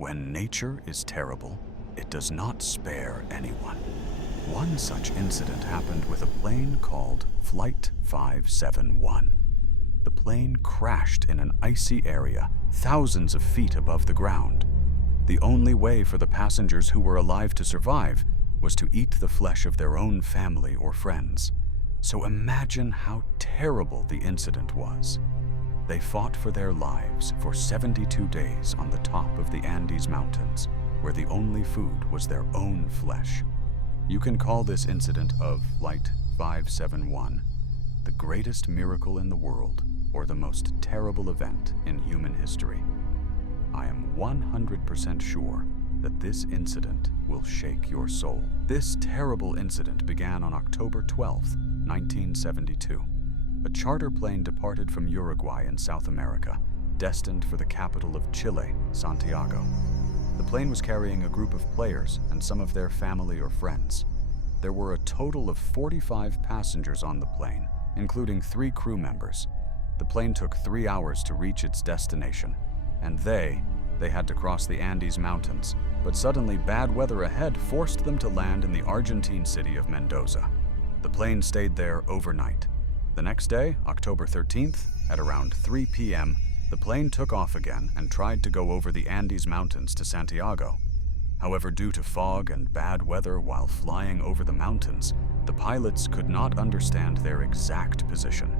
When nature is terrible, it does not spare anyone. One such incident happened with a plane called Flight 571. The plane crashed in an icy area thousands of feet above the ground. The only way for the passengers who were alive to survive was to eat the flesh of their own family or friends. So imagine how terrible the incident was. They fought for their lives for 72 days on the top of the Andes Mountains, where the only food was their own flesh. You can call this incident of Flight 571 the greatest miracle in the world or the most terrible event in human history. I am 100% sure that this incident will shake your soul. This terrible incident began on October 12, 1972. A charter plane departed from Uruguay in South America, destined for the capital of Chile, Santiago. The plane was carrying a group of players and some of their family or friends. There were a total of 45 passengers on the plane, including 3 crew members. The plane took 3 hours to reach its destination, and they had to cross the Andes Mountains, but suddenly bad weather ahead forced them to land in the Argentine city of Mendoza. The plane stayed there overnight. The next day, October 13th, at around 3 p.m., the plane took off again and tried to go over the Andes Mountains to Santiago. However, due to fog and bad weather while flying over the mountains, the pilots could not understand their exact position.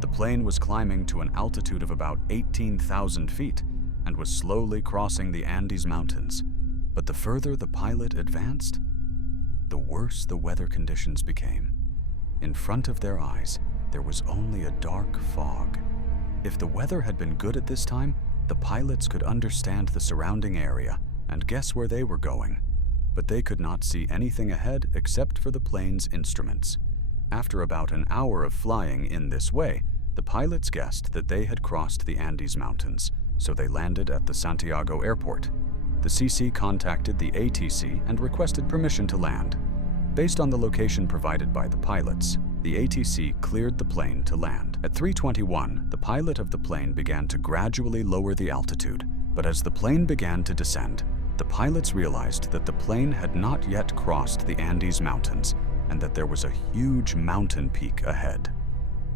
The plane was climbing to an altitude of about 18,000 feet and was slowly crossing the Andes Mountains. But the further the pilot advanced, the worse the weather conditions became. In front of their eyes, there was only a dark fog. If the weather had been good at this time, the pilots could understand the surrounding area and guess where they were going. But they could not see anything ahead except for the plane's instruments. After about an hour of flying in this way, the pilots guessed that they had crossed the Andes Mountains, so they landed at the Santiago airport. The CC contacted the ATC and requested permission to land. Based on the location provided by the pilots, the ATC cleared the plane to land. At 3:21, the pilot of the plane began to gradually lower the altitude, but as the plane began to descend, the pilots realized that the plane had not yet crossed the Andes Mountains and that there was a huge mountain peak ahead.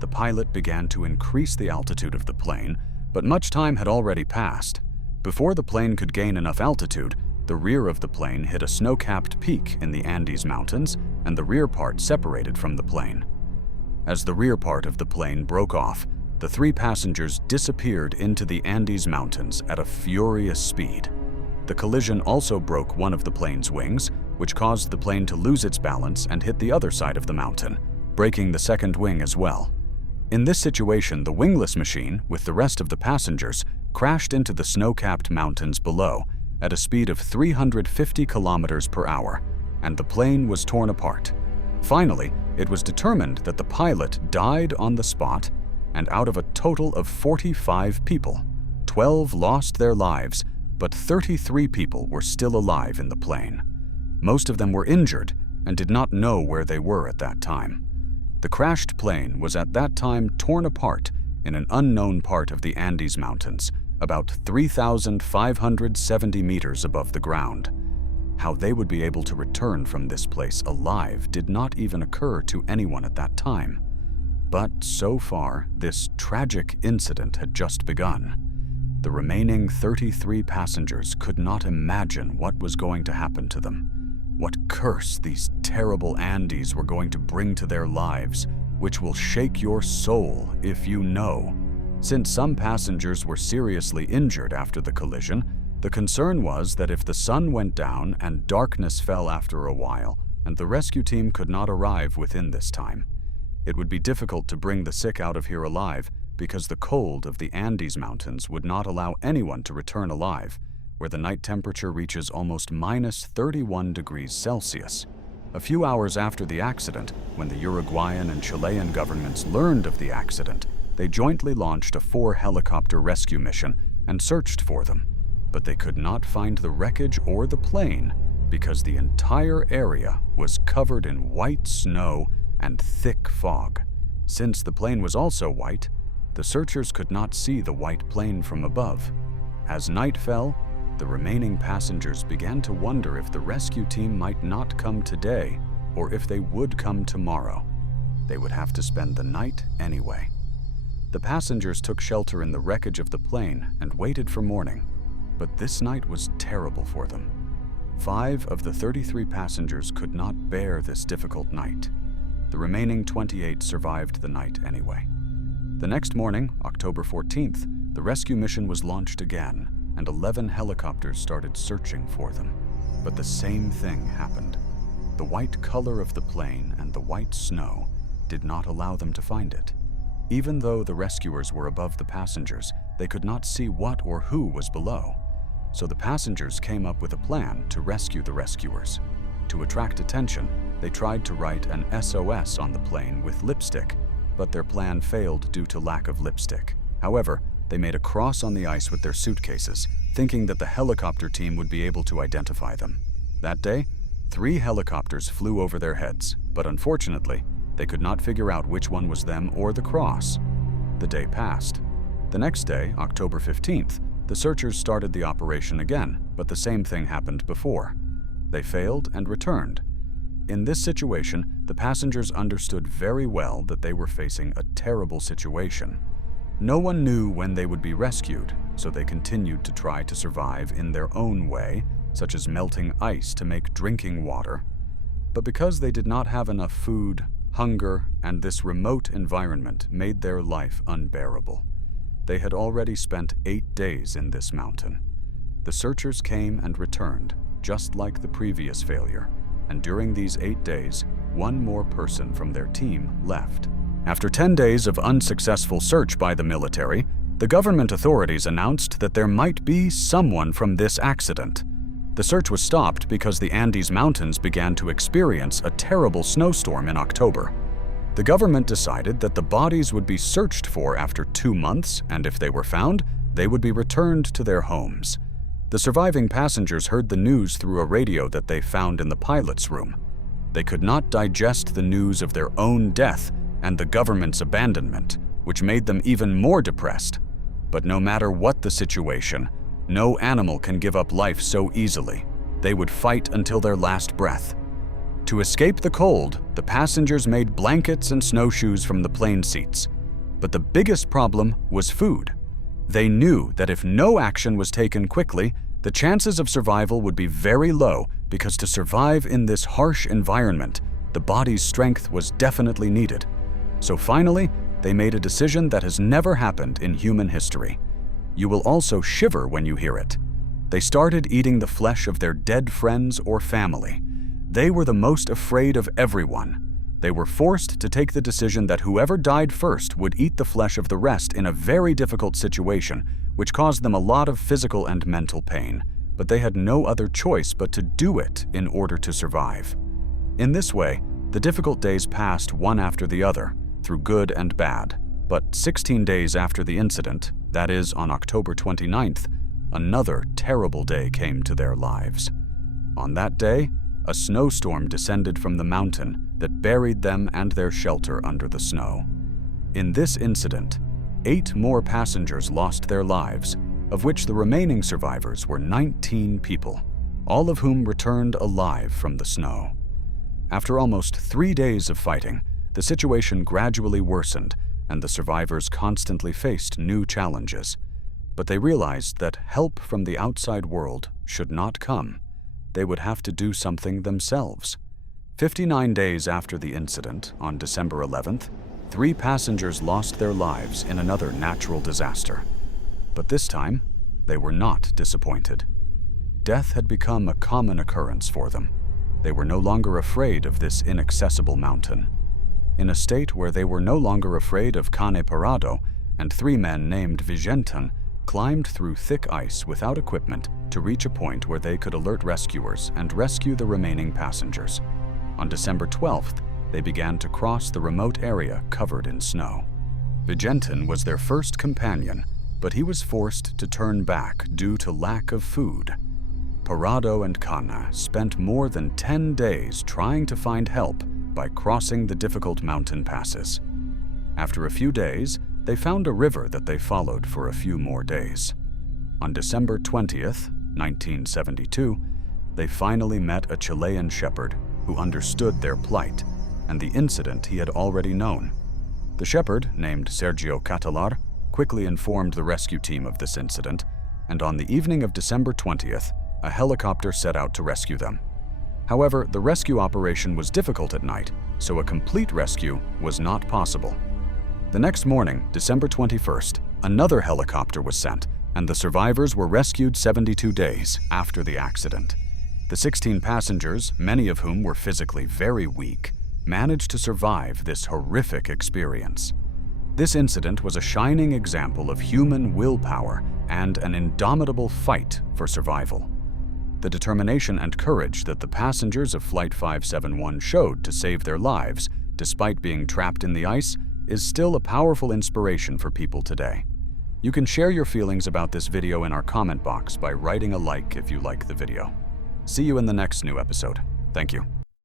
The pilot began to increase the altitude of the plane, but much time had already passed. Before the plane could gain enough altitude, the rear of the plane hit a snow-capped peak in the Andes Mountains, and the rear part separated from the plane. As the rear part of the plane broke off, the 3 passengers disappeared into the Andes Mountains at a furious speed. The collision also broke one of the plane's wings, which caused the plane to lose its balance and hit the other side of the mountain, breaking the second wing as well. In this situation, the wingless machine, with the rest of the passengers, crashed into the snow-capped mountains below at a speed of 350 kilometers per hour, and the plane was torn apart. Finally, it was determined that the pilot died on the spot, and out of a total of 45 people, 12 lost their lives, but 33 people were still alive in the plane. Most of them were injured and did not know where they were at that time. The crashed plane was at that time torn apart in an unknown part of the Andes Mountains, about 3,570 meters above the ground. How they would be able to return from this place alive did not even occur to anyone at that time. But so far, this tragic incident had just begun. The remaining 33 passengers could not imagine what was going to happen to them. What curse these terrible Andes were going to bring to their lives, which will shake your soul if you know. Since some passengers were seriously injured after the collision, the concern was that if the sun went down and darkness fell after a while, and the rescue team could not arrive within this time, it would be difficult to bring the sick out of here alive because the cold of the Andes Mountains would not allow anyone to return alive, where the night temperature reaches almost minus 31 degrees Celsius. A few hours after the accident, when the Uruguayan and Chilean governments learned of the accident, they jointly launched a 4-helicopter rescue mission and searched for them. But they could not find the wreckage or the plane because the entire area was covered in white snow and thick fog. Since the plane was also white, the searchers could not see the white plane from above. As night fell, The remaining passengers began to wonder if the rescue team might not come today or if they would come tomorrow. They would have to spend the night anyway. The passengers took shelter in the wreckage of the plane and waited for morning, but this night was terrible for them. 5 of the 33 passengers could not bear this difficult night. The remaining 28 survived the night anyway. The next morning, October 14th, the rescue mission was launched again, and 11 helicopters started searching for them. But the same thing happened. The white color of the plane and the white snow did not allow them to find it. Even though the rescuers were above the passengers, they could not see what or who was below. So the passengers came up with a plan to rescue the rescuers. To attract attention, they tried to write an SOS on the plane with lipstick, but their plan failed due to lack of lipstick. However, they made a cross on the ice with their suitcases, thinking that the helicopter team would be able to identify them. That day, 3 helicopters flew over their heads, but unfortunately, they could not figure out which one was them or the cross. The day passed. The next day, October 15th, the searchers started the operation again, but the same thing happened before. They failed and returned. In this situation, the passengers understood very well that they were facing a terrible situation. No one knew when they would be rescued, so they continued to try to survive in their own way, such as melting ice to make drinking water. But because they did not have enough food, hunger, and this remote environment made their life unbearable. They had already spent 8 days in this mountain. The searchers came and returned, just like the previous failure, and during these 8 days, 1 more person from their team left. After 10 days of unsuccessful search by the military, the government authorities announced that there might be someone from this accident. The search was stopped because the Andes Mountains began to experience a terrible snowstorm in October. The government decided that the bodies would be searched for after 2 months, and if they were found, they would be returned to their homes. The surviving passengers heard the news through a radio that they found in the pilot's room. They could not digest the news of their own death and the government's abandonment, which made them even more depressed. But no matter what the situation, no animal can give up life so easily. They would fight until their last breath. To escape the cold, the passengers made blankets and snowshoes from the plane seats. But the biggest problem was food. They knew that if no action was taken quickly, the chances of survival would be very low because to survive in this harsh environment, the body's strength was definitely needed. So finally, they made a decision that has never happened in human history. You will also shiver when you hear it. They started eating the flesh of their dead friends or family. They were the most afraid of everyone. They were forced to take the decision that whoever died first would eat the flesh of the rest in a very difficult situation, which caused them a lot of physical and mental pain. But they had no other choice but to do it in order to survive. In this way, the difficult days passed one after the other, through good and bad. But 16 days after the incident, that is on October 29th, another terrible day came to their lives. On that day, a snowstorm descended from the mountain that buried them and their shelter under the snow. In this incident, 8 more passengers lost their lives, of which the remaining survivors were 19 people, all of whom returned alive from the snow. After almost 3 days of fighting, the situation gradually worsened, and the survivors constantly faced new challenges. But they realized that help from the outside world should not come. They would have to do something themselves. 59 days after the incident, on December 11th, 3 passengers lost their lives in another natural disaster. But this time, they were not disappointed. Death had become a common occurrence for them. They were no longer afraid of this inaccessible mountain. In a state where they were no longer afraid of Cane Parado, and 3 men named Vigentin climbed through thick ice without equipment to reach a point where they could alert rescuers and rescue the remaining passengers. On December 12th, they began to cross the remote area covered in snow. Vigentin was their first companion, but he was forced to turn back due to lack of food. Parado and Cana spent more than 10 days trying to find help by crossing the difficult mountain passes. After a few days, they found a river that they followed for a few more days. On December 20th, 1972, they finally met a Chilean shepherd who understood their plight and the incident he had already known. The shepherd, named Sergio Catalar, quickly informed the rescue team of this incident, and on the evening of December 20th, a helicopter set out to rescue them. However, the rescue operation was difficult at night, so a complete rescue was not possible. The next morning, December 21st, another helicopter was sent, and the survivors were rescued 72 days after the accident. The 16 passengers, many of whom were physically very weak, managed to survive this horrific experience. This incident was a shining example of human willpower and an indomitable fight for survival. The determination and courage that the passengers of Flight 571 showed to save their lives, despite being trapped in the ice, is still a powerful inspiration for people today. You can share your feelings about this video in our comment box by writing a like if you like the video. See you in the next new episode. Thank you.